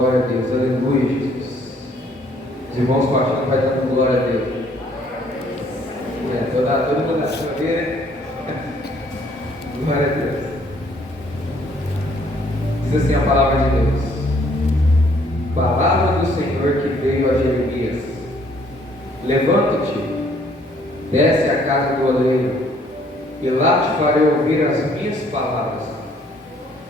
Glória a Deus, aleluia, Jesus. Os irmãos com a gente vai dando glória a Deus. Todo mundo na sua vida. Glória a Deus. Diz assim a palavra de Deus: palavra do Senhor que veio a Jeremias: levanta-te, desce à casa do oleiro, e lá te farei ouvir as minhas palavras.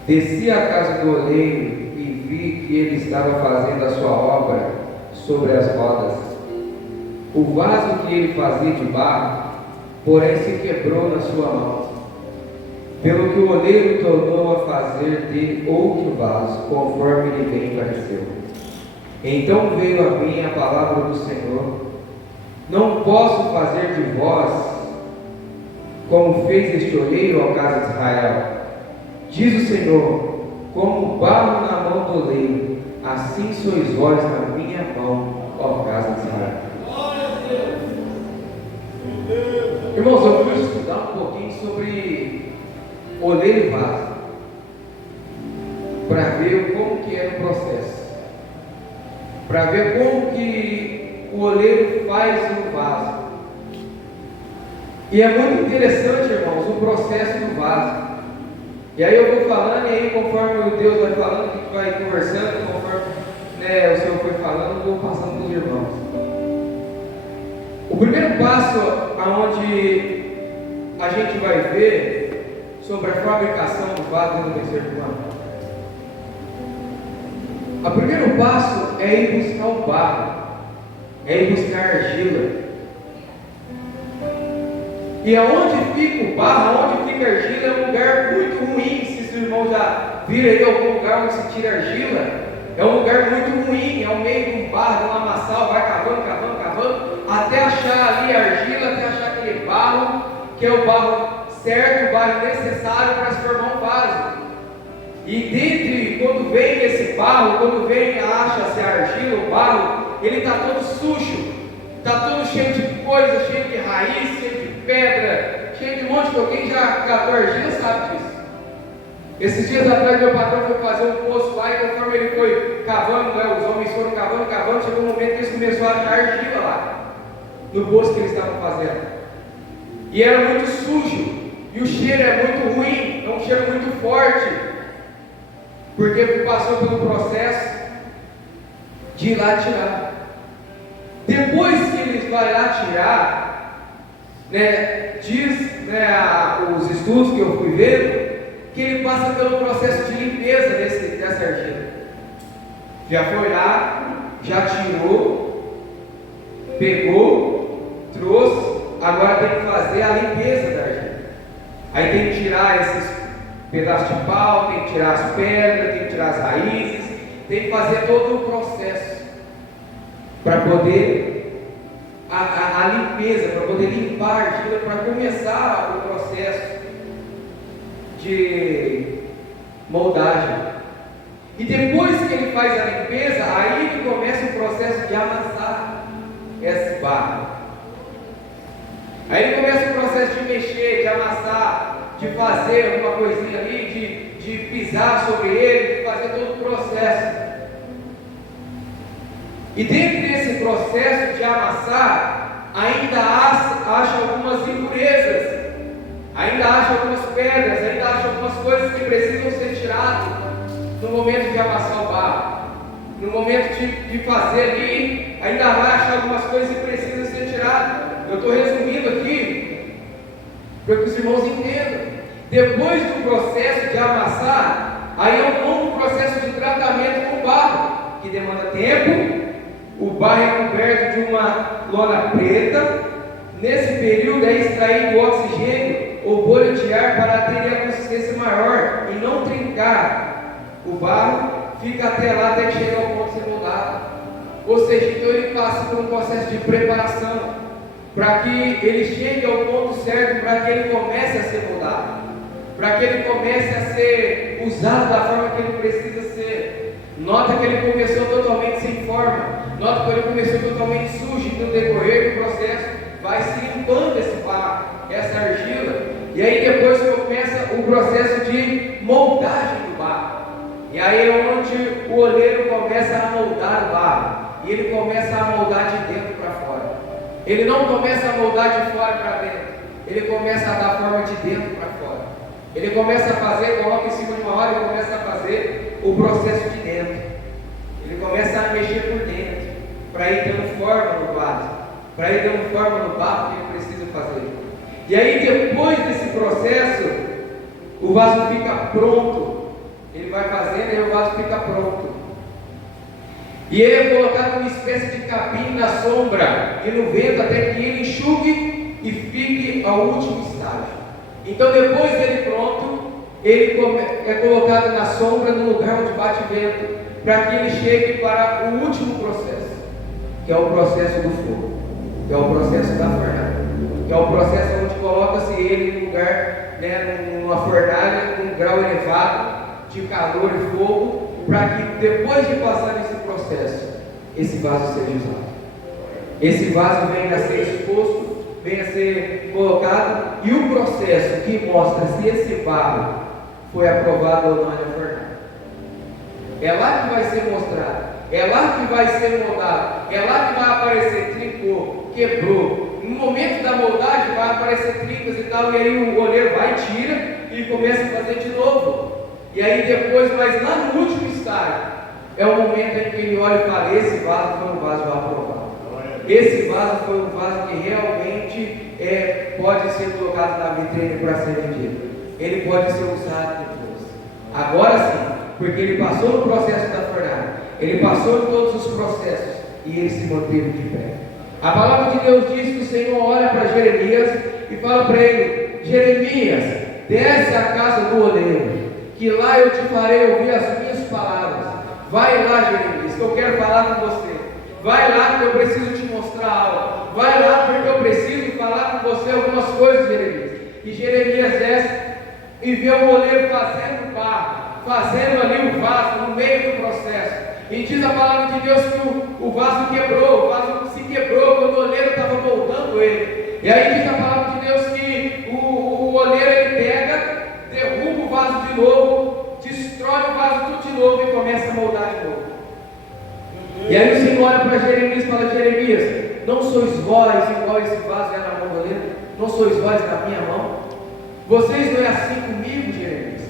Desci à casa do oleiro e vi que ele estava fazendo a sua obra sobre as rodas. O vaso que ele fazia de barro, porém, se quebrou na sua mão, pelo que o oleiro tornou a fazer de outro vaso, conforme lhe bem pareceu. Então veio a mim a palavra do Senhor: não posso fazer de vós como fez este oleiro ao casa de Israel. Diz o Senhor: como barro na mão do oleiro, assim sois vós na minha mão, ó casa de Israel. Irmãos, eu fui estudar um pouquinho sobre oleiro e vaso, para ver como que era o processo, para ver como que o oleiro faz um vaso. E é muito interessante, irmãos, o processo do vaso. E aí eu vou falando, e aí conforme Deus vai falando, a gente vai conversando, conforme o Senhor foi falando, eu vou passando para os irmãos. O primeiro passo aonde a gente vai ver sobre a fabricação do vaso do terceiro plano. O primeiro passo é ir buscar o barro, é ir buscar a argila. E aonde fica o barro, aonde fica a argila, é um lugar muito ruim. Se os irmãos já viram aí algum lugar onde se tira argila, é um lugar muito ruim, é o meio de um barro, de um lamaçal, vai cavando, até achar ali a argila, até achar aquele barro, que é o barro certo, o barro necessário para se formar um vaso. E dentre, quando vem esse barro, quando vem, acha-se a argila, o barro, ele está todo sujo, está todo cheio de coisa, cheio de raiz, cheio de pedra, cheio de um monte de coisa. Quem já catou argila sabe disso. Esses dias atrás meu patrão foi fazer um poço lá, e conforme ele foi cavando, os homens foram cavando, chegou um momento que eles começaram a achar argila lá, no poço que eles estavam fazendo. E era muito sujo, e o cheiro é muito ruim, é um cheiro muito forte, porque passou pelo processo de ir lá tirar. Depois que eles vão lá tirar, diz os estudos que eu fui vendo, que ele passa pelo processo de limpeza dessa argila. Já foi lá, já tirou, pegou, trouxe, agora tem que fazer a limpeza da argila. Aí tem que tirar esses pedaços de pau, tem que tirar as pedras, tem que tirar as raízes, tem que fazer todo o processo para poder a limpeza, para poder limpar a argila, para começar o processo de moldagem. E depois que ele faz a limpeza, aí que começa o processo de amassar esse barro. Aí ele começa o processo de mexer, de amassar, de fazer alguma coisinha ali, de pisar sobre ele, de fazer todo o processo. E dentro desse processo de amassar, ainda acha algumas impurezas, ainda acha algumas pedras, ainda acha algumas coisas que precisam ser tiradas no momento de amassar o barro. No momento de fazer ali, ainda vai achar algumas coisas que precisam ser tiradas. Eu estou resumindo aqui para que os irmãos entendam. Depois do processo de amassar, aí é um novo processo de tratamento com o barro, que demanda tempo. O barro é coberto de uma lona preta. Nesse período é extraído o oxigênio ou bolha de ar para ter a consistência maior e não trincar. O barro fica até lá, até que chegar ao ponto de ser moldado. Ou seja, então ele passa por um processo de preparação para que ele chegue ao ponto certo, para que ele comece a ser moldado, para que ele comece a ser usado da forma que ele precisa ser. Nota que ele começou totalmente sem forma, nota que ele começou totalmente sujo, e no decorrer do processo vai se limpando esse barro, essa argila, e aí depois começa o processo de moldagem do barro. E aí é onde o olheiro começa a moldar o barro, e ele começa a moldar de dentro para fora. Ele não começa a moldar de fora para dentro, ele começa a dar forma de dentro para fora. Ele começa a fazer, coloca em cima de uma hora e começa a fazer o processo de dentro. Ele começa a mexer por dentro, para ir dando forma no vaso, para ir dando forma no barro que ele precisa fazer. E aí, depois desse processo, o vaso fica pronto. Ele vai fazendo e o vaso fica pronto. E ele é colocado numa espécie de cabine na sombra e no vento até que ele enxugue e fique ao último estágio. Então, depois dele pronto, ele é colocado na sombra no lugar onde bate vento, para que ele chegue para o último processo, que é o processo do fogo, que é o processo da fornalha, que é o processo onde coloca-se ele em lugar, numa fornalha com um grau elevado de calor e fogo, para que depois de passar esse processo, esse vaso seja usado. Esse vaso venha a ser exposto, venha a ser colocado, e o processo que mostra se esse barro foi aprovado ou não na fornalha. É lá que vai ser mostrado, é lá que vai ser moldado, é lá que vai aparecer trincou, quebrou. No momento da moldagem vai aparecer trincas e tal, e aí o olheiro vai, tira e começa a fazer de novo. E aí depois, mas lá no último estágio, é o momento em que ele olha e fala: esse vaso foi um vaso aprovado. Esse vaso foi um vaso que realmente pode ser colocado na vitrine para ser vendido. Ele pode ser usado depois. Agora sim, porque ele passou no processo da fornalha, ele passou em todos os processos e ele se manteve de pé. A palavra de Deus diz que o Senhor olha para Jeremias e fala para ele: Jeremias, desce à casa do oleiro, que lá eu te farei ouvir as minhas palavras. Vai lá, Jeremias, que eu quero falar com você. Vai lá que eu preciso te mostrar algo. Vai lá porque eu preciso falar com você algumas coisas, Jeremias. E Jeremias desce e vê o oleiro fazendo barro, fazendo ali o vaso no meio do processo. E diz a palavra de Deus que o vaso quebrou, o vaso se quebrou quando o oleiro estava moldando ele. E aí diz a palavra de Deus que o oleiro ele pega, derruba o vaso de novo, destrói o vaso tudo de novo e começa a moldar de novo. E aí o Senhor olha para Jeremias e fala: Jeremias, não sois vós igual esse vaso é na mão do oleiro? Não sois vós na minha mão? Vocês não é assim comigo, Jeremias?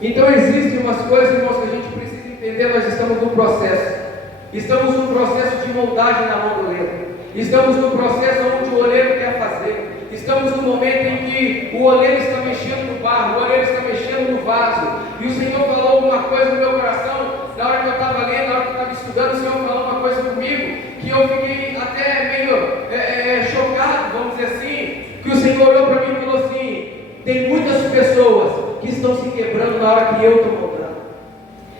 Então existem umas coisas, irmãos, que a gente precisa entender. Nós estamos no processo. Estamos no processo de moldagem na mão do oleiro. Estamos no processo onde o oleiro quer fazer. Estamos no momento em que o oleiro está mexendo no barro, o oleiro está mexendo no vaso. E o Senhor falou alguma coisa no meu coração, na hora que eu estava lendo, na hora que eu estava estudando, o Senhor falou uma coisa comigo, que eu fiquei até meio chocado, vamos dizer assim, que o Senhor olhou para mim e falou assim: tem muitas pessoas que estão se quebrando na hora que eu estou moldando.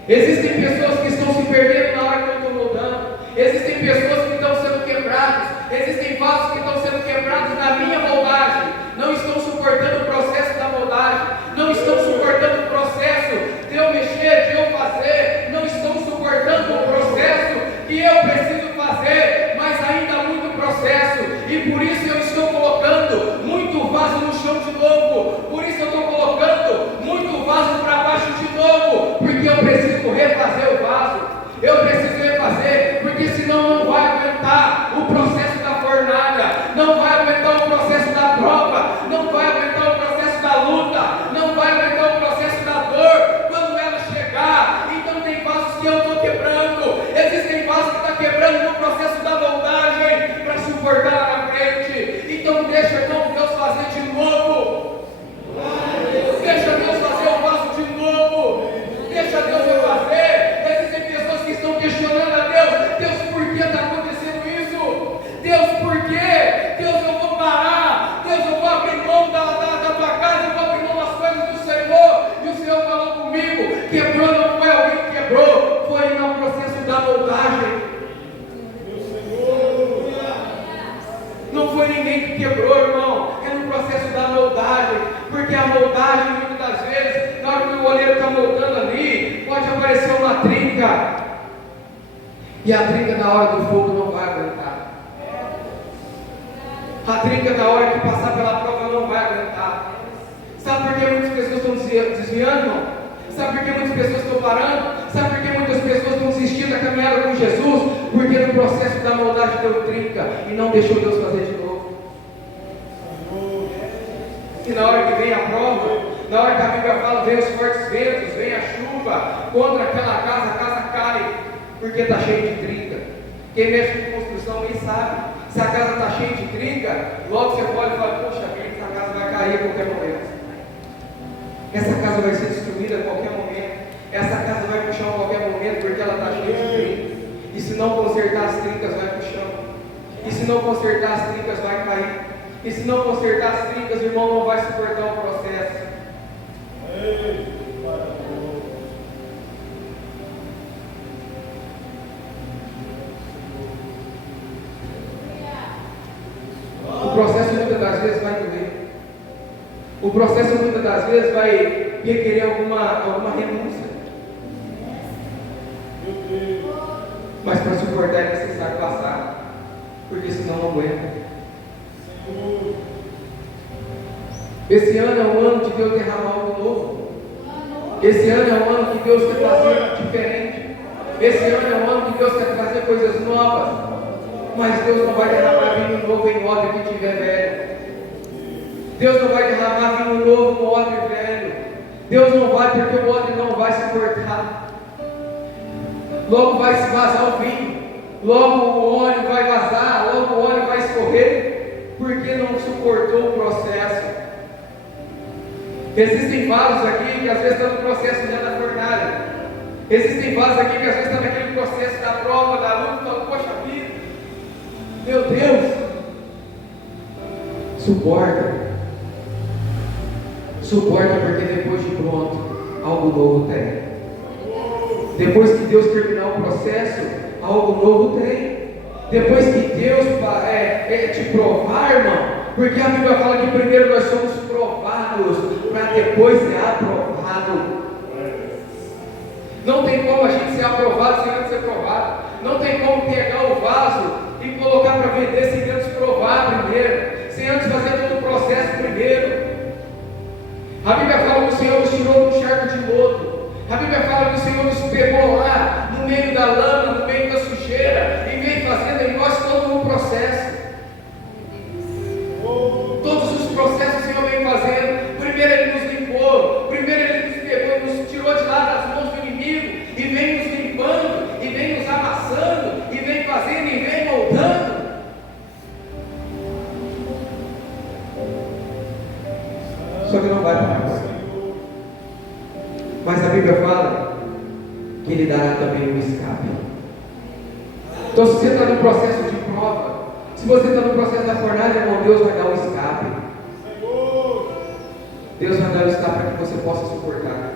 Existem pessoas que estão se perdendo na hora que eu estou moldando. Existem pessoas que estão sendo quebradas. Existem vasos que estão sendo quebrados na minha moldagem. Não estão suportando o processo da moldagem. Não estão suportando o processo de eu mexer, de eu fazer. Não estão suportando o processo que eu preciso fazer. Mas ainda há muito processo. E por isso eu estou colocando muito vaso no chão de novo. Por isso eu estou colocando muito vaso para baixo de novo. Porque eu preciso refazer o vaso. Eu preciso refazer, porque senão não vai aguentar o processo da fornalha, não vai aguentar o processo da prova, não vai aguentar o processo da luta, não vai aguentar o processo da dor quando ela chegar. Então tem vasos que eu estou quebrando, existem vasos que estão quebrando no processo da moldagem para suportar lá na frente. Então deixa, irmão, Deus fazer de novo. Deixa Deus fazer o vaso de novo. Deixa Deus refazer. Estão questionando a Deus: Deus, por que está acontecendo isso? Deus, por quê? Deus, eu vou parar. Deus, eu vou abrir mão da tua casa, eu vou abrir mão das coisas do Senhor. E o Senhor falou comigo: quebrou não foi alguém que quebrou, foi no processo da moldagem. Não foi ninguém que quebrou, irmão, é no processo da moldagem. Porque a moldagem, muitas das vezes, na hora que o oleiro está moldando ali, pode aparecer uma trinca. E a trinca na hora do fogo não vai aguentar. A trinca na hora que passar pela prova não vai aguentar. Sabe por que muitas pessoas estão desviando, irmão? Sabe por que muitas pessoas estão parando? Sabe por que muitas pessoas estão desistindo da caminhada com Jesus? Porque no processo da maldade deu trinca e não deixou Deus fazer de novo. E na hora que vem a prova, na hora que a Bíblia fala, vem os fortes ventos, vem a chuva contra aquela casa, a casa cai, porque está cheio de trinca. Quem mexe com construção nem sabe. Se a casa está cheia de trinca, logo você pode falar, poxa vida, essa casa vai cair a qualquer momento. Essa casa vai ser destruída a qualquer momento. Essa casa vai para o chão a qualquer momento, porque ela está cheia de trinca. E se não consertar as trincas, vai para o chão. E se não consertar as trincas, vai cair. E se não consertar as trincas, o irmão não vai suportar o processo. O processo muitas das vezes vai doer. O processo muitas das vezes vai requerer alguma renúncia. Mas para suportar é necessário passar, porque senão não aguenta. Esse ano é um ano de Deus derramar algo novo. Esse ano é um ano que Deus quer fazer diferente. Esse ano é um ano que Deus quer trazer coisas novas. Mas Deus não vai derramar vinho novo em odre que estiver velho. Deus não vai derramar vinho novo no odre velho. Deus não vai, porque o odre não vai suportar. Logo vai se vazar o vinho. Logo o óleo vai vazar. Logo o óleo vai escorrer. Porque não suportou o processo. Existem vasos aqui que às vezes estão no processo já da fornalha. Existem vasos aqui que às vezes estão naquele processo da prova, da luta, falando, poxa vida, meu Deus, suporta. Suporta, porque depois de pronto, algo novo tem. Depois que Deus terminar o processo, algo novo tem. Depois que Deus te provar, irmão, porque a Bíblia fala que primeiro nós somos provados, para depois ser aprovado. Não tem como a gente ser aprovado sem antes ser provado. Não tem como pegar o vaso e colocar para vender sem antes provar primeiro, sem antes fazer todo o processo primeiro. A Bíblia fala que o Senhor nos tirou de um charco de lodo. A Bíblia fala que o Senhor nos pegou lá, no meio da lama, no meio da sujeira, e veio fazendo em nós todo o processo. Todos os processos o Senhor vem fazendo. Primeiro Ele nos limpou, primeiro Ele nos pegou e nos tirou de lá das mãos do inimigo, e vem nos limpando, e vem nos amassando, e vem fazendo, e vem moldando. Só que não vai parar. Mas a Bíblia fala que Ele dará também um escape. Então, se você está no processo de prova, se você está no processo da fornalha, irmão, Deus vai dar um escape. Deus vai dar um escape para que você possa suportar.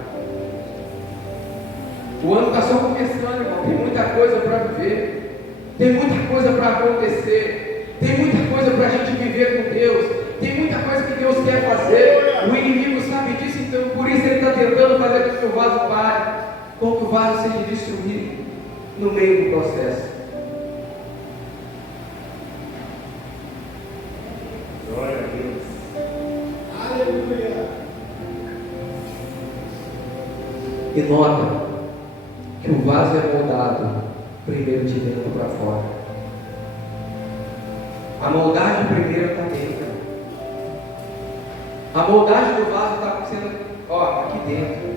O ano está só começando, irmão. Tem muita coisa para viver. Tem muita coisa para acontecer. Tem muita coisa para a gente viver com Deus. Tem muita coisa que Deus quer fazer. O inimigo sabe disso, então por isso ele está tentando fazer com que o vaso pare, com que o vaso seja destruído no meio do processo. Glória a Deus. Aleluia. E nota que o vaso é moldado primeiro de dentro para fora. A moldagem primeiro está dentro. A moldagem do vaso está acontecendo, aqui dentro.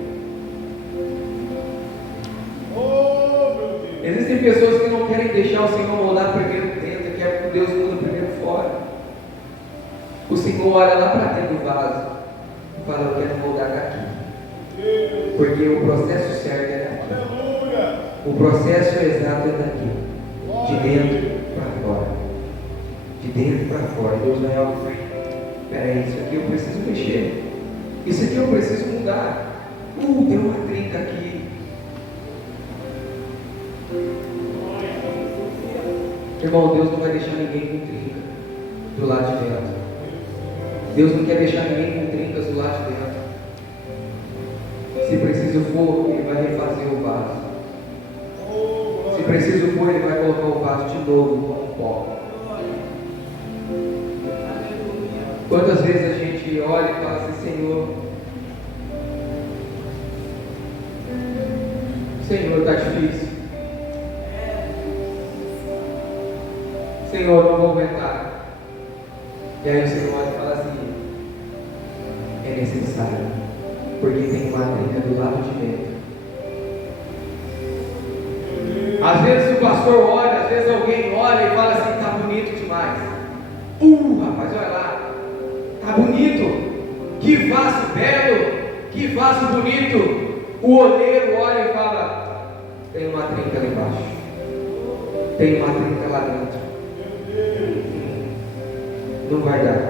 Existem pessoas que não querem deixar o Senhor moldar primeiro dentro, que é Deus muda primeiro fora. O Senhor olha lá para dentro do vaso e fala, eu quero moldar daqui. Porque o processo certo é daqui. O processo exato é daqui. De dentro para fora. De dentro para fora. Deus vai olhar. Peraí, isso aqui eu preciso mexer. Isso aqui eu preciso mudar. Tem uma trinca aqui. Irmão, Deus não vai deixar ninguém com trinca do lado de dentro. Deus não quer deixar ninguém com trincas do lado de dentro. Se preciso for, Ele vai refazer o vaso. Se preciso for, Ele vai colocar o vaso de novo como pó. Quantas vezes a gente olha e fala assim, Senhor, Senhor, está difícil. Senhor, não vou aguentar. E aí o Senhor olha e fala assim: é necessário, porque tem uma trinca do lado de dentro. Às vezes o pastor olha, às vezes alguém olha e fala assim: está bonito demais. Rapaz, olha lá, está bonito. Que vaso belo, que vaso bonito. O olheiro olha e fala: tem uma trinca lá embaixo, tem uma trinca lá dentro. Não vai dar,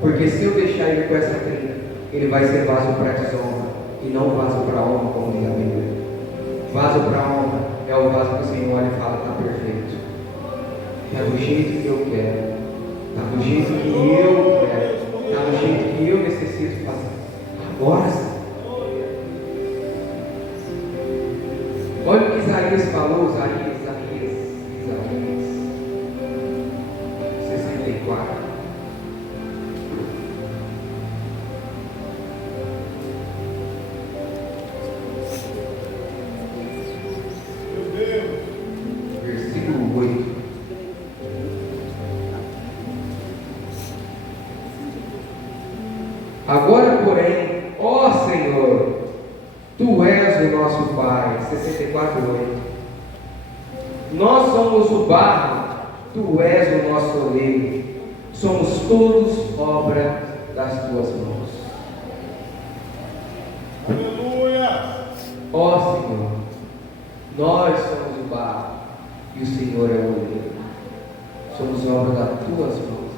porque se eu deixar ele com essa trinca, ele vai ser vaso para desonra e não vaso para honra, como diz a Bíblia. Vaso para honra é o vaso que o Senhor olha e fala: está perfeito, está do jeito que eu quero, está do jeito que eu quero, está do jeito que eu necessito fazer. Agora sim. Olha o que Isaías falou, Isaías 64. Versículo 8. Agora, porém, ó Senhor, Tu és o nosso Pai. 64:8. Nós somos o barro, Tu és o nosso oleiro. Somos todos obra das Tuas mãos. Aleluia! Ó Senhor, nós somos o barro e o Senhor é o oleiro. Somos obra das Tuas mãos.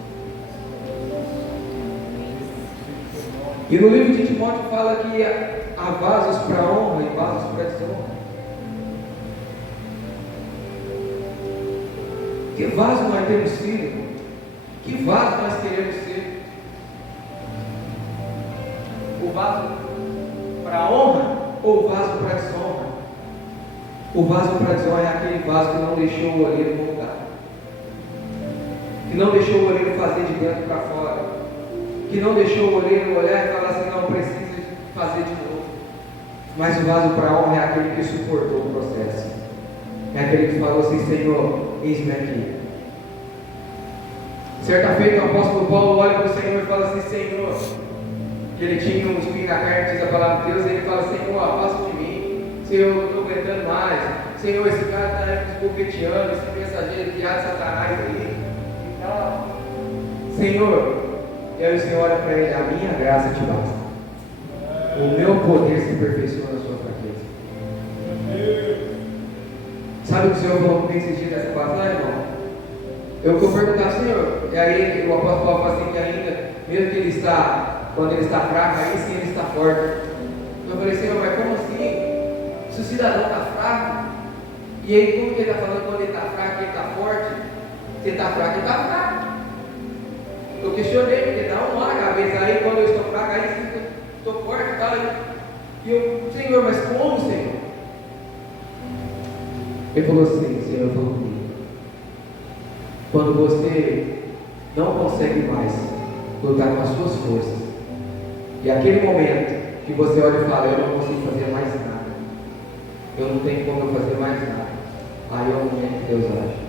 E no livro de Timóteo fala que há vasos para honra e vasos para desonra. Que vaso nós temos sido? Que vaso nós queremos ser? O vaso para honra ou o vaso para desonra? O vaso para desonra é aquele vaso que não deixou o oleiro voltar, que não deixou o oleiro fazer de dentro para fora, que não deixou o oleiro olhar e falar assim: não, precisa fazer de novo. Mas o vaso para honra é aquele que suportou o processo, é aquele que falou assim: Senhor, eis-me aqui. Certa feita o apóstolo Paulo olha para o Senhor e fala assim: Senhor, que ele tinha um espinho na carne, diz a palavra de Deus, e ele fala: Senhor, afasta de mim, Senhor, eu não estou aguentando mais, Senhor, esse cara está me escopeteando, esse mensageiro criado de Satanás aí, Senhor. E aí o Senhor olha para ele: a minha graça te basta, o meu poder se aperfeiçoa na sua fraqueza. Sabe o que o Senhor falou comigo esses dias dessa passagem, irmão? Eu vou perguntar: Senhor, e aí o apóstolo Paulo fala assim, que ainda, mesmo que ele está, quando ele está fraco, aí sim ele está forte. Eu falei: Senhor, mas como assim? Se o cidadão está fraco, e aí como que ele está falando quando ele está fraco e ele está forte? Se ele está fraco, ele está fraco. Eu questionei, porque dá um ar, às vezes aí quando eu estou fraco, aí sim estou forte e tal. E eu: Senhor, mas como, Senhor? Ele falou assim: o Senhor falou comigo: quando você não consegue mais lutar com as suas forças, e aquele momento que você olha e fala: eu não consigo fazer mais nada, eu não tenho como eu fazer mais nada, aí é o momento que Deus age.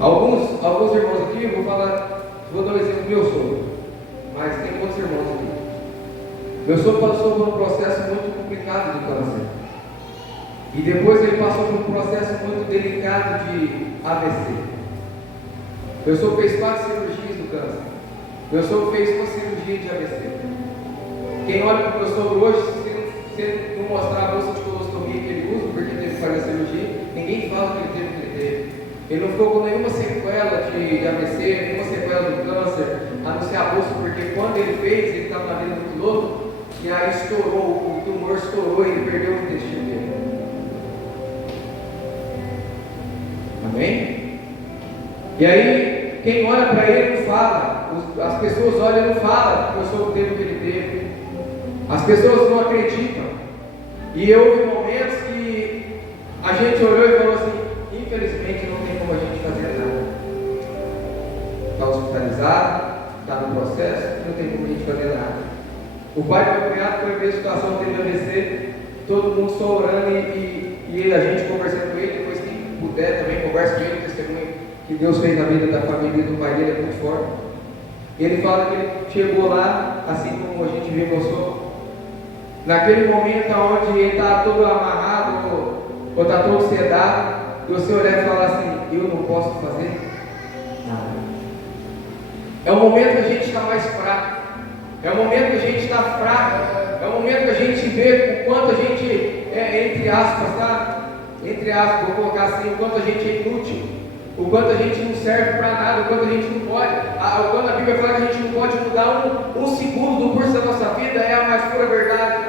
Alguns irmãos aqui, eu vou dar um exemplo do meu sogro, mas tem outros irmãos aqui. Meu sogro passou por um processo muito complicado de câncer, e depois ele passou por um processo muito delicado de AVC. Meu sogro fez 4 cirurgias do câncer. Meu sogro fez uma cirurgia de AVC. Quem olha para o meu sogro hoje, se não mostrar a bolsa de colostomia que ele usa, porque teve que fazer a cirurgia, ninguém fala que ele teve o que ele teve. Ele não ficou com nenhuma sequela de AVC, nenhuma sequela do câncer, a não ser a bolsa, porque quando ele fez, ele estava na vida do piloto, e aí estourou, o tumor estourou e ele perdeu o intestino dele. Amém? E aí, quem olha para ele não fala, as pessoas olham e não falam que o sogro teve o que ele teve, as pessoas não acreditam. E houve momentos que a gente olhou e falou assim: infelizmente não tem como a gente fazer nada. Está hospitalizado, está no processo, não tem como a gente fazer nada. O pai do meu cunhado foi ver a situação dele todo mundo só orando e a gente conversando com ele, depois que puder também conversa com ele, testemunho que Deus fez na vida da família e do pai dele é muito forte. Ele fala que ele chegou lá, assim como a gente viu mostrou, naquele momento onde ele está todo amarrado ou está todo sedado, e você olhar e falar assim, eu não posso fazer nada. É o momento que a gente está mais fraco, é o momento que a gente está fraco, é o momento que a gente vê o quanto a gente entre aspas, tá? Entre aspas, vou colocar assim, o quanto a gente é inútil, o quanto a gente não serve para nada, o quanto a gente não pode, quando a Bíblia fala que a gente não pode mudar um segundo do curso da nossa vida, é a mais pura verdade.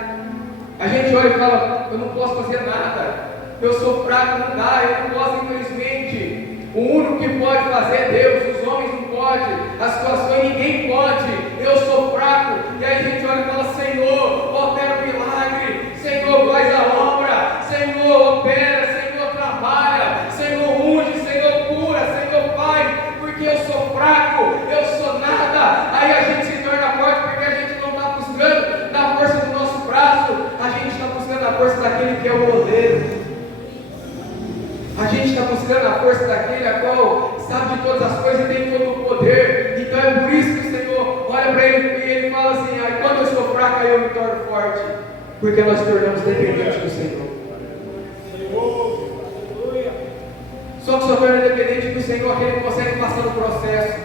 A gente olha e fala, eu não posso fazer nada, eu sou fraco, não dá, eu não posso, infelizmente. O único que pode fazer é Deus, os homens não podem, as situações ninguém pode, eu sou fraco. E aí a gente olha e fala, Senhor, opera o milagre, Senhor, faz a obra, Senhor, opera, Senhor, trabalha, Senhor, unge, Senhor, cura, Senhor, Pai, porque eu sou fraco, eu sou nada. Aí a gente se torna forte porque a gente não está buscando na força do nosso braço, a gente está buscando a força daquele que é o goleiro. A gente está buscando a força daquele a qual sabe de todas as coisas e tem todo o poder. Então é por isso que o Senhor olha para ele e ele fala assim, quando eu sou fraco aí eu me torno forte, porque nós tornamos dependentes do Senhor. Só que só torna dependente do Senhor aquele que consegue passar no processo,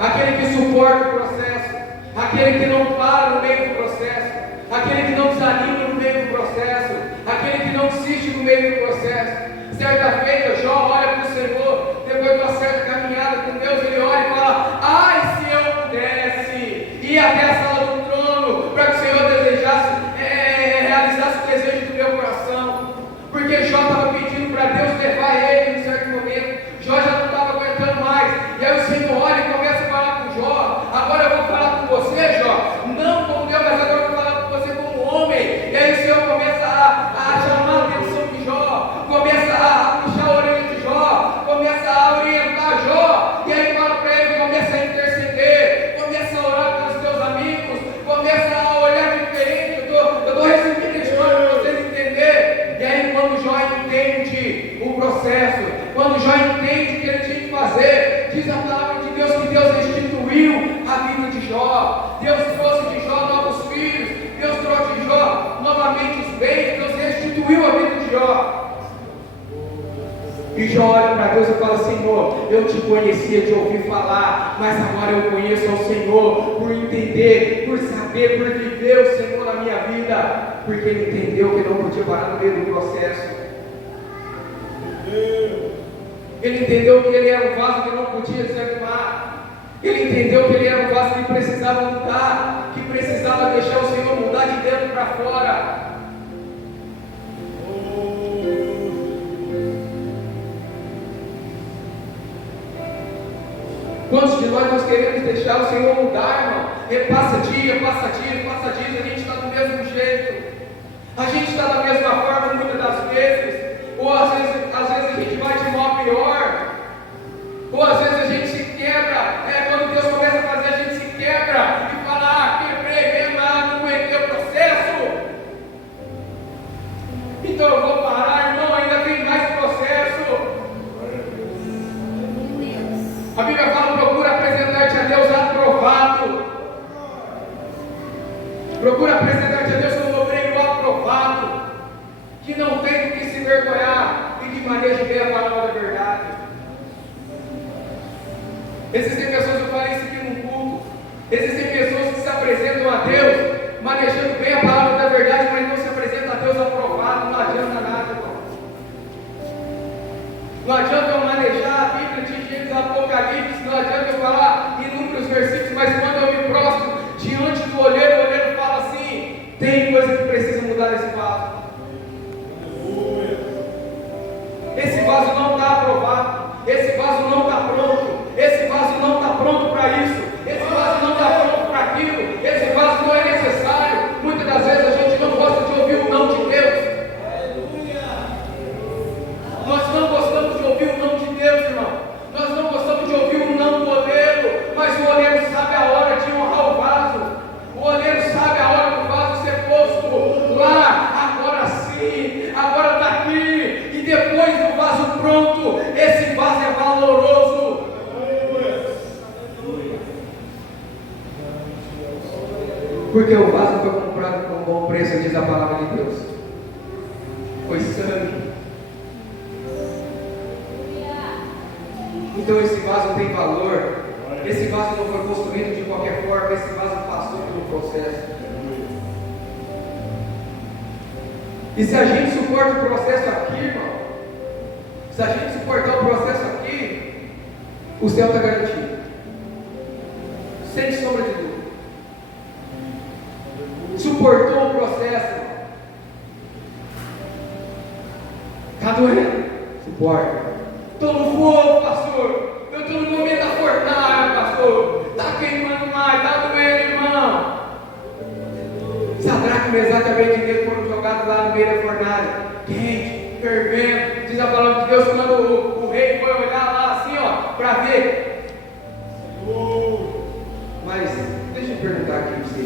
aquele que suporta o processo, aquele que não para no meio do processo, aquele que não desanima no meio do processo, aquele que não desiste no meio do processo. Certa feita, Jó olha para o Senhor, depois de uma certa caminhada com Deus, ele olha e fala, ai, se eu pudesse ir até a sala do trono, para que o Senhor realizasse o desejo do meu coração, porque Jó estava pedindo para Deus levar ele em um certo momento, Jó já não estava aguentando mais, e aí o Senhor olha e começa a falar com Jó, agora eu vou falar com você, Jó, não como Deus, mas agora eu vou falar com você como homem, e aí o Senhor começa a chamar a atenção de Jó, começa a puxar a orelha de Jó, começa a orientar Jó, e aí fala para ele, começa a interceder, começa a orar pelos teus amigos, começa a olhar diferente, eu estou resumindo a história para vocês entenderem, e aí quando Jó entende o processo, quando Jó entende o que ele tinha que fazer, diz a palavra de Deus que Deus restituiu a vida de Jó, Deus trouxe de Jó novos filhos, Deus trouxe de Jó novamente os bens, Deus restituiu a vida de Jó. E Jó olha para Deus e fala, Senhor, eu te conhecia de ouvir falar, mas agora eu conheço ao Senhor, por entender, por saber, por viver o Senhor na minha vida, porque ele entendeu que não podia parar no meio do processo. Ele entendeu que ele era um vaso que não podia desanimar. Ele entendeu que ele era um vaso que precisava mudar, que precisava deixar o Senhor mudar de dentro para fora. Quantos de nós queremos deixar o Senhor mudar, irmão? Ele passa dia, a gente está do mesmo jeito. A gente está da mesma forma muitas das vezes. Ou às vezes a gente vai de mal a pior. Ou às vezes a gente se quebra. Quando Deus começa a fazer, a gente se quebra e fala, quebrei mesmo, não aguentei o processo. Então eu vou parar, irmão, ainda tem mais processo. A Bíblia fala, procura apresentar-te a Deus aprovado. Procura apresentar-te a Deus como um obreiro aprovado, que não tem do que se vergonhar e que maneja bem a palavra da verdade. Existem pessoas, eu falei isso aqui num culto, existem pessoas que se apresentam a Deus manejando bem a palavra da verdade, mas não se apresentam a Deus aprovado, não adianta nada, irmão. Não adianta eu manejar a Bíblia de Gênesis a Apocalipse, não adianta eu falar inúmeros versículos, mas quando eu me prostro diante do olheiro, o olheiro fala assim, tem coisa que precisa mudar nesse vaso. Esse vaso não está aprovado, esse vaso não está pronto, esse vaso não está pronto para isso, esse vaso não está pronto para aquilo, esse vaso não é necessário. Muitas das vezes a gente não gosta de ouvir o não de Deus. Nós não gostamos de ouvir o não de Deus, irmão. Nós não gostamos de ouvir o não do olheiro, mas o olheiro sabe a hora de honrar o vaso. O olheiro sabe a hora do vaso ser posto lá. Agora Porque o vaso foi comprado por um bom preço, diz a palavra de Deus. Foi sangue. Então esse vaso tem valor. Esse vaso não foi construído de qualquer forma. Esse vaso passou pelo processo. E se a gente suporta o processo aqui, irmão, se a gente suportar o processo aqui, o céu está garantido. Sem sombra de dúvida. Suportou o processo. Está doendo? Suporta. Estou no fogo, pastor. Eu estou no momento da fornalha, pastor. Está queimando mais, está doendo, irmão. Sadraque, Mesaque e Abednego foram jogados lá no meio da fornalha, quente, fervendo. Diz a palavra de Deus, quando o rei foi olhar lá assim, ó, para ver. Mas, deixa eu perguntar aqui para você.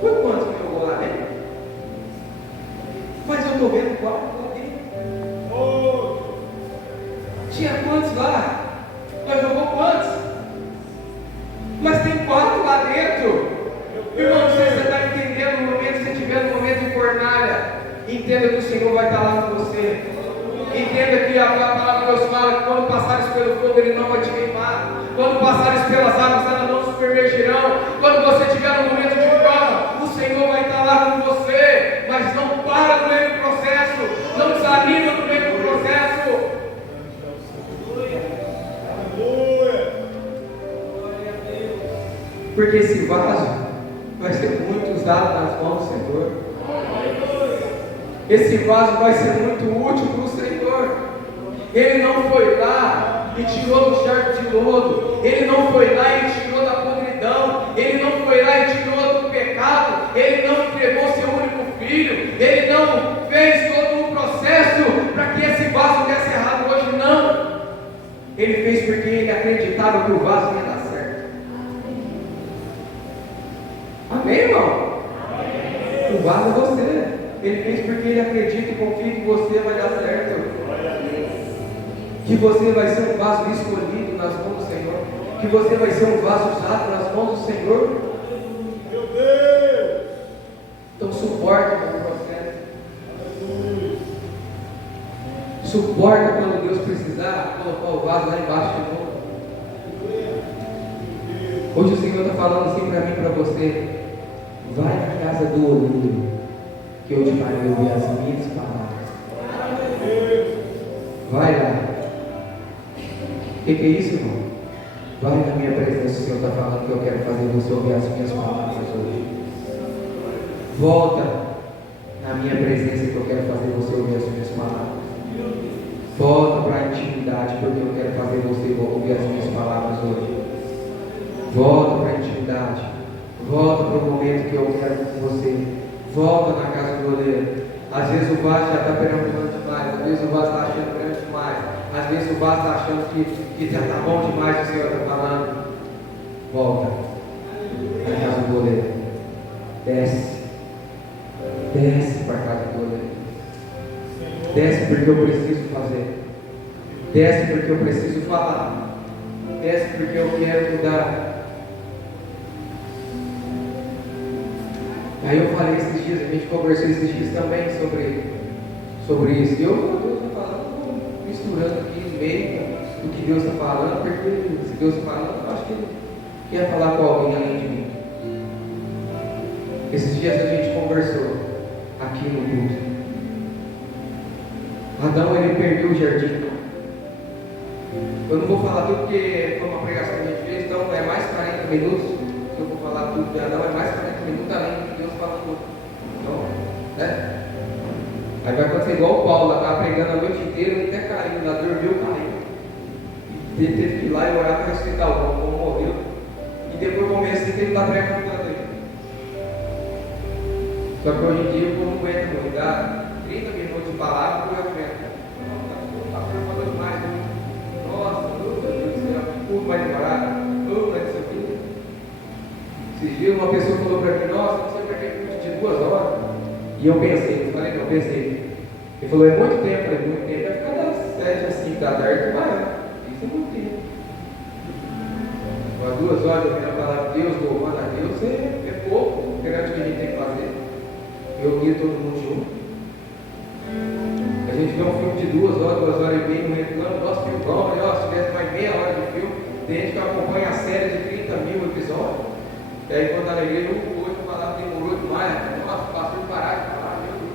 Foi quantos que jogou lá dentro? Mas eu estou vendo quatro lá dentro. Tinha quantos lá? Nós jogou quantos? Mas tem 4 lá dentro. Irmão, não sei se você está entendendo. No momento que você estiver no momento de fornalha, entenda que o Senhor vai estar lá com você. Entenda que a palavra de Deus fala que quando passares pelo fogo, Ele não vai te queimar. Quando passares pelas águas, elas não se submergirão. Quando você estiver no momento de prova, o Senhor vai estar lá com você. Mas não para no meio do processo. Não desanima no meio do processo. Porque esse vaso vai ser muito usado nas mãos do Senhor. Esse vaso vai ser muito útil para o Senhor. Ele não foi lá e tirou do charco de lodo. Ele não foi lá e tirou da podridão. Ele não foi lá e tirou do pecado. Ele não entregou seu único filho. Ele não fez todo um processo para que esse vaso desse errado hoje, não. Ele fez porque ele acreditava que o vaso ia dar certo. Amém, irmão? Amém. O vaso é você. Ele fez porque ele acredita e confia que você vai dar certo. Que você vai ser um vaso escolhido nas mãos do Senhor. Que você vai ser um vaso usado nas mãos do Senhor. Meu Deus! Então suporta o processo. Suporta quando Deus precisar colocar o vaso lá embaixo de novo. Hoje o Senhor está falando assim para mim e para você. Vai na casa do olheiro, que eu te farei ouvir as minhas palavras. Vai lá. O que é isso, irmão? Vai na minha presença, o Senhor está falando que eu quero fazer você ouvir as minhas palavras hoje. Volta na minha presença que eu quero fazer você ouvir as minhas palavras. Volta para a intimidade, porque eu quero fazer você ouvir as minhas palavras hoje. Volta para a intimidade. Volta para o momento que eu quero com você. Volta na casa do oleiro. Às vezes o vaso já está perambulando demais. Às vezes o vaso está achando grande demais. Às vezes o vaso está achando que já está bom demais. O Senhor está falando. Volta na casa do oleiro. Desce. Desce para a casa do oleiro. Desce porque eu preciso fazer. Desce porque eu preciso falar. Desce porque eu quero mudar. Aí eu falei esses dias, a gente conversou esses dias também sobre isso. E eu estou falando, misturando aqui no meio do que Deus está falando, porque se Deus está falando, eu acho que Ele quer falar com alguém além de mim. Esses dias a gente conversou aqui no culto. Adão, ele perdeu o jardim. Eu não vou falar tudo porque foi uma pregação que a gente fez, então é mais 40 minutos. Se eu for falar tudo de Adão, é mais 40 minutos além do que Deus fala tudo. Então, né? Aí vai acontecer igual o Paulo, lá estava pregando a noite inteira, ele até caiu, lá dormiu, caiu. E ele teve que ir lá e orar para ressuscitar o povo, morreu. E depois do momento que ele está pregando aí. Só que hoje em dia o povo não aguenta muito, dá 30 minutos de palavra e eu aguento. Está falando demais, né? Nossa, meu Deus do céu, o culto vai demorar, vai ser o quê? Esses dias uma pessoa falou para mim, nossa, não sei para que culto de 2 horas. E eu pensei, Ele falou, é muito tempo, vai ficar das 7 às 5 da tarde, vai, isso é muito tempo. Mas 2 horas ouvindo a palavra de Deus, louvando a Deus, é pouco. grande que a gente tem que fazer. Reunir todo mundo junto. A gente vê um filme de 2 horas e meia, reclamando, nosso filme bom, se tivesse mais meia hora de filme, tem gente que acompanha a série de 30 mil episódios. E aí quando a igreja, hoje falava que demorou demais, nossa, pastor parar de falar, meu Deus.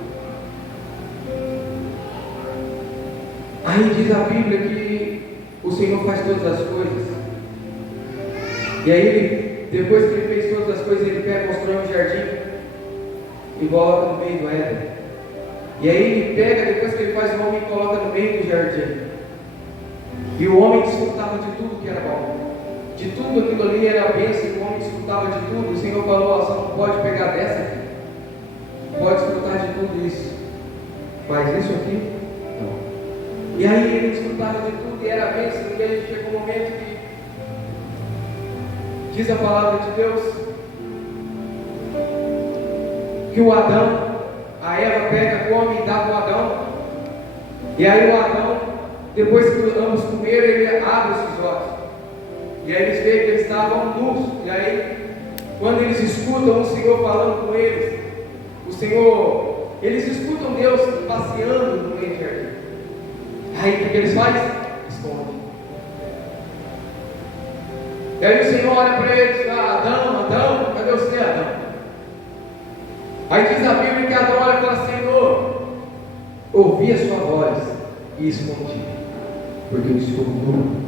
Aí diz a Bíblia que o Senhor faz todas as coisas. E aí ele, depois que ele fez todas as coisas, ele pega, constrói um jardim e coloca no meio do Éden. E aí ele pega, depois que ele faz o homem, e coloca no meio do jardim. E o homem desfrutava de tudo que era bom. De tudo aquilo ali era bênção, e o homem desfrutava de tudo. O Senhor falou, só não pode pegar dessa aqui. Pode desfrutar de tudo isso. Mas isso aqui, não. E aí ele desfrutava de tudo e era bênção. E aí chegou um momento que diz a palavra de Deus que o Adão, a Eva pega, come e dá para o Adão. E aí o Adão, depois que ambos comeram, ele abre os seus olhos. E aí eles veem que eles estavam nus. E aí, quando eles escutam o Senhor falando com eles, eles escutam Deus passeando no meio do jardim. Aí o que eles fazem? Escondem. E aí o Senhor olha para eles, Adão, cadê você, Adão? Aí diz a Bíblia que Adão olha e fala, Senhor, ouvi a sua voz e escondi, porque eu estou nu.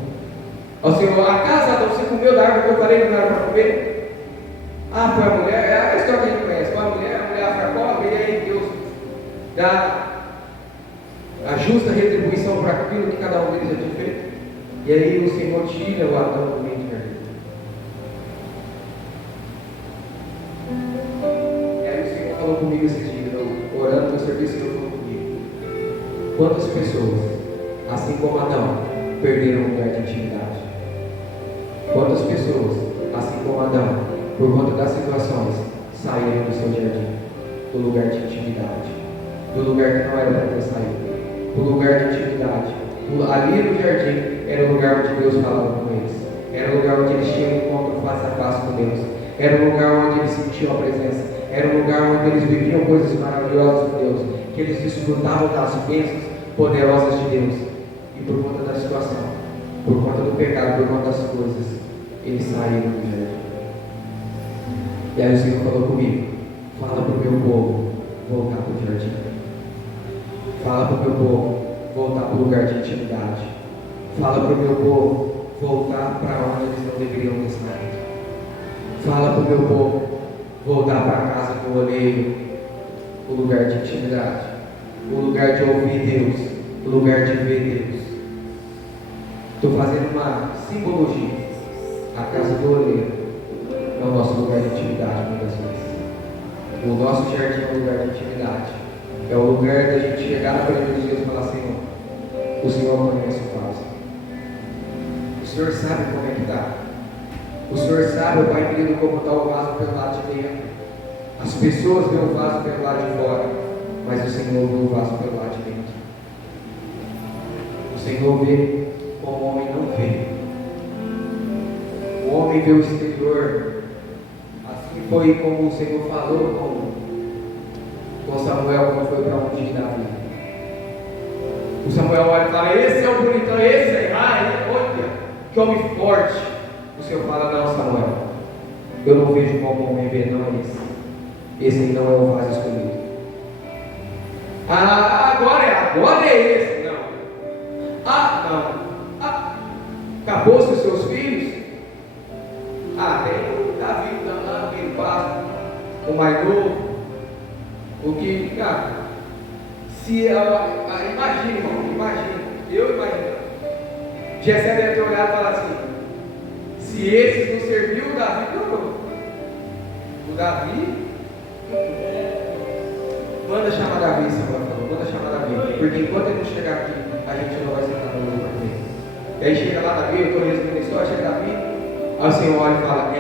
Ó Senhor, acaso Adão, você comeu da árvore que eu falei que não era para comer? Ah, foi a mulher, é a história que a gente conhece, foi a mulher afra e aí Deus dá a justa retribuição para aquilo que cada um deles já tinha feito. E aí o Senhor tira o Adão do meio do jardim. E aí o Senhor falou comigo esses dias, orando no serviço, Ele falou comigo. Quantas pessoas, assim como Adão, perderam o lugar de intimidade? Quantas pessoas, assim como Adão, por conta das situações, saíram do seu jardim, do lugar de intimidade, do lugar que não era para ter saído, do lugar de intimidade. Ali no jardim era o lugar onde Deus falava com eles, era o lugar onde eles tinham um encontro face a face com Deus, era o lugar onde eles sentiam a presença, era o lugar onde eles viviam coisas maravilhosas de Deus, que eles desfrutavam das bênçãos poderosas de Deus. E por conta da situação, por conta do pecado, por conta das coisas, eles saíram do jardim. E aí o Senhor falou comigo, fala para o meu povo voltar para o jardim, fala para o meu povo voltar para o lugar de intimidade, fala para o meu povo voltar para onde eles não deveriam ter saído, fala para o meu povo voltar para a casa do oleiro, o lugar de intimidade, o lugar de ouvir Deus, o lugar de ver Deus. Estou fazendo uma simbologia. A casa do oleiro é o nosso lugar de intimidade muitas vezes. O nosso jardim é o lugar de intimidade. É o lugar da gente chegar na presença de Deus e falar, Senhor, o Senhor conhece o vaso. O Senhor sabe como é que está. O Senhor sabe, Pai querido, como está o vaso pelo lado de dentro. As pessoas veem o vaso pelo lado de fora, mas o Senhor vê o vaso pelo lado de dentro. O Senhor vê como o homem não vê. O homem vê o exterior. Assim foi como o Senhor falou com Samuel quando foi para ungir Davi. O Samuel olha e fala, esse é o bonitão, esse aí, olha, que homem forte. O Senhor fala, não, Samuel, eu não vejo como o homem vê, não é esse. Esse aí não é o vaso escolhido. Agora é esse, não. Acabou-se os seus filhos? Tem o Davi, o vaso, o mais novo, o que, imagine, eu imagino. Jessé deve ter olhado e falado assim, se esses não serviu, o Davi piorou. O Davi, manda chamar Davi, Samuel falou, manda chamar Davi, porque enquanto ele não chegar aqui, a gente não vai sentar no lugar dele. E aí chega lá Davi, eu estou resumindo a história, chega Davi, aí o Senhor olha e fala, é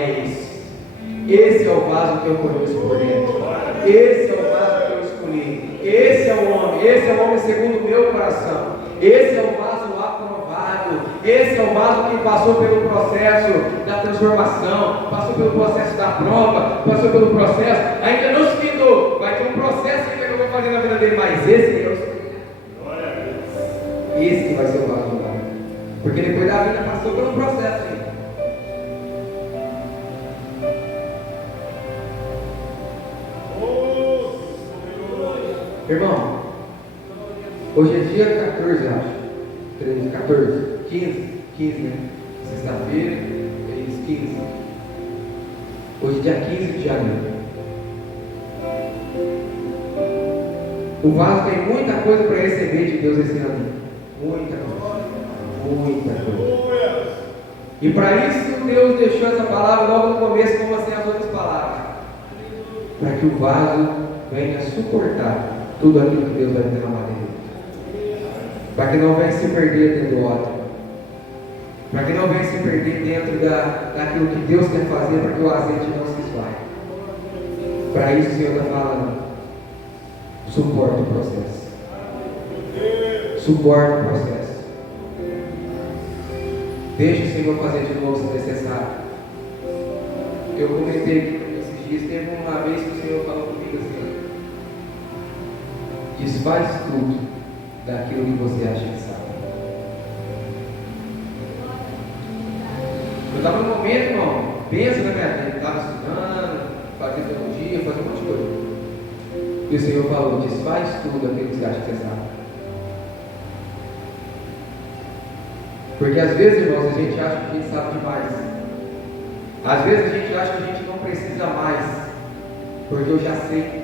esse é o vaso que eu conheço por dentro, esse é o vaso que eu escolhi, esse é o homem segundo o meu coração, esse é o vaso aprovado, Esse é o vaso que passou pelo processo da transformação, passou pelo processo da prova, passou pelo processo, ainda não se findou, vai ter um processo ainda que eu vou fazer na vida dele, mas esse é o esse que vai ser o vaso do lar. Porque depois da vida passou por um processo ainda. Irmão, hoje é dia 14, acho. 13, 14, 15, né? Sexta-feira, é isso, 15. Hoje é dia 15 de janeiro. O vaso tem muita coisa para receber de Deus esse ano. Muita coisa. Muita coisa. E para isso Deus deixou essa palavra logo no começo, como assim as outras palavras. Para que o vaso venha suportar tudo aquilo que Deus vai derramar dele. Para que não venha se perder dentro do ódio. Para que não venha se perder dentro daquilo que Deus quer fazer, para que o azeite não se esvaia. Para isso o Senhor está falando. Suporta o processo. Suporta o processo. Deixa o Senhor fazer de novo se necessário. Eu comentei aqui esses dias, teve uma vez que o Senhor falou comigo assim: desfaz tudo daquilo que você acha que sabe. Eu estava no momento, irmão, pensa na minha vida, estava estudando, fazendo teologia, fazendo um monte de coisa. E o Senhor falou: desfaz tudo aquilo que você acha que você sabe. Porque às vezes, irmãos, a gente acha que a gente sabe demais. Às vezes a gente acha que a gente não precisa mais. Porque eu já sei.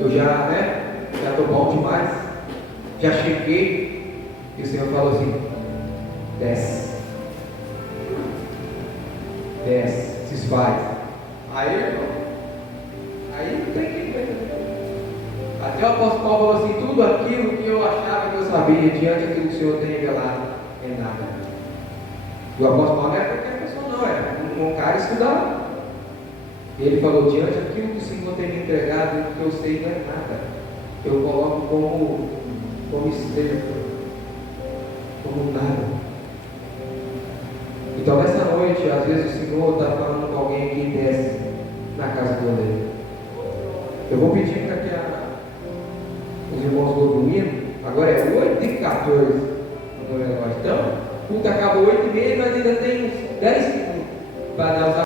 Eu já estou bom demais. Já cheguei. E o Senhor falou assim: desce. Desce. Se esfaz. Aí, irmão, aí não tem que ver. Até o apóstolo Paulo falou assim: tudo aquilo que eu achava que eu sabia, diante daquilo que o Senhor tem revelado, é nada. E o apóstolo Paulo não é qualquer pessoa, não, é um cara estudado. Ele falou: diante daquilo que o Senhor tem me entregado, o que eu sei não é nada. Eu coloco como esterco, como nada. Então nessa noite, às vezes o Senhor está falando com alguém que desce na casa do oleiro. Eu vou pedir para que os irmãos do domingo, agora é 8h14 no relógio. Então, o culto acaba 8h30, mas ainda tem uns 10 segundos para dar os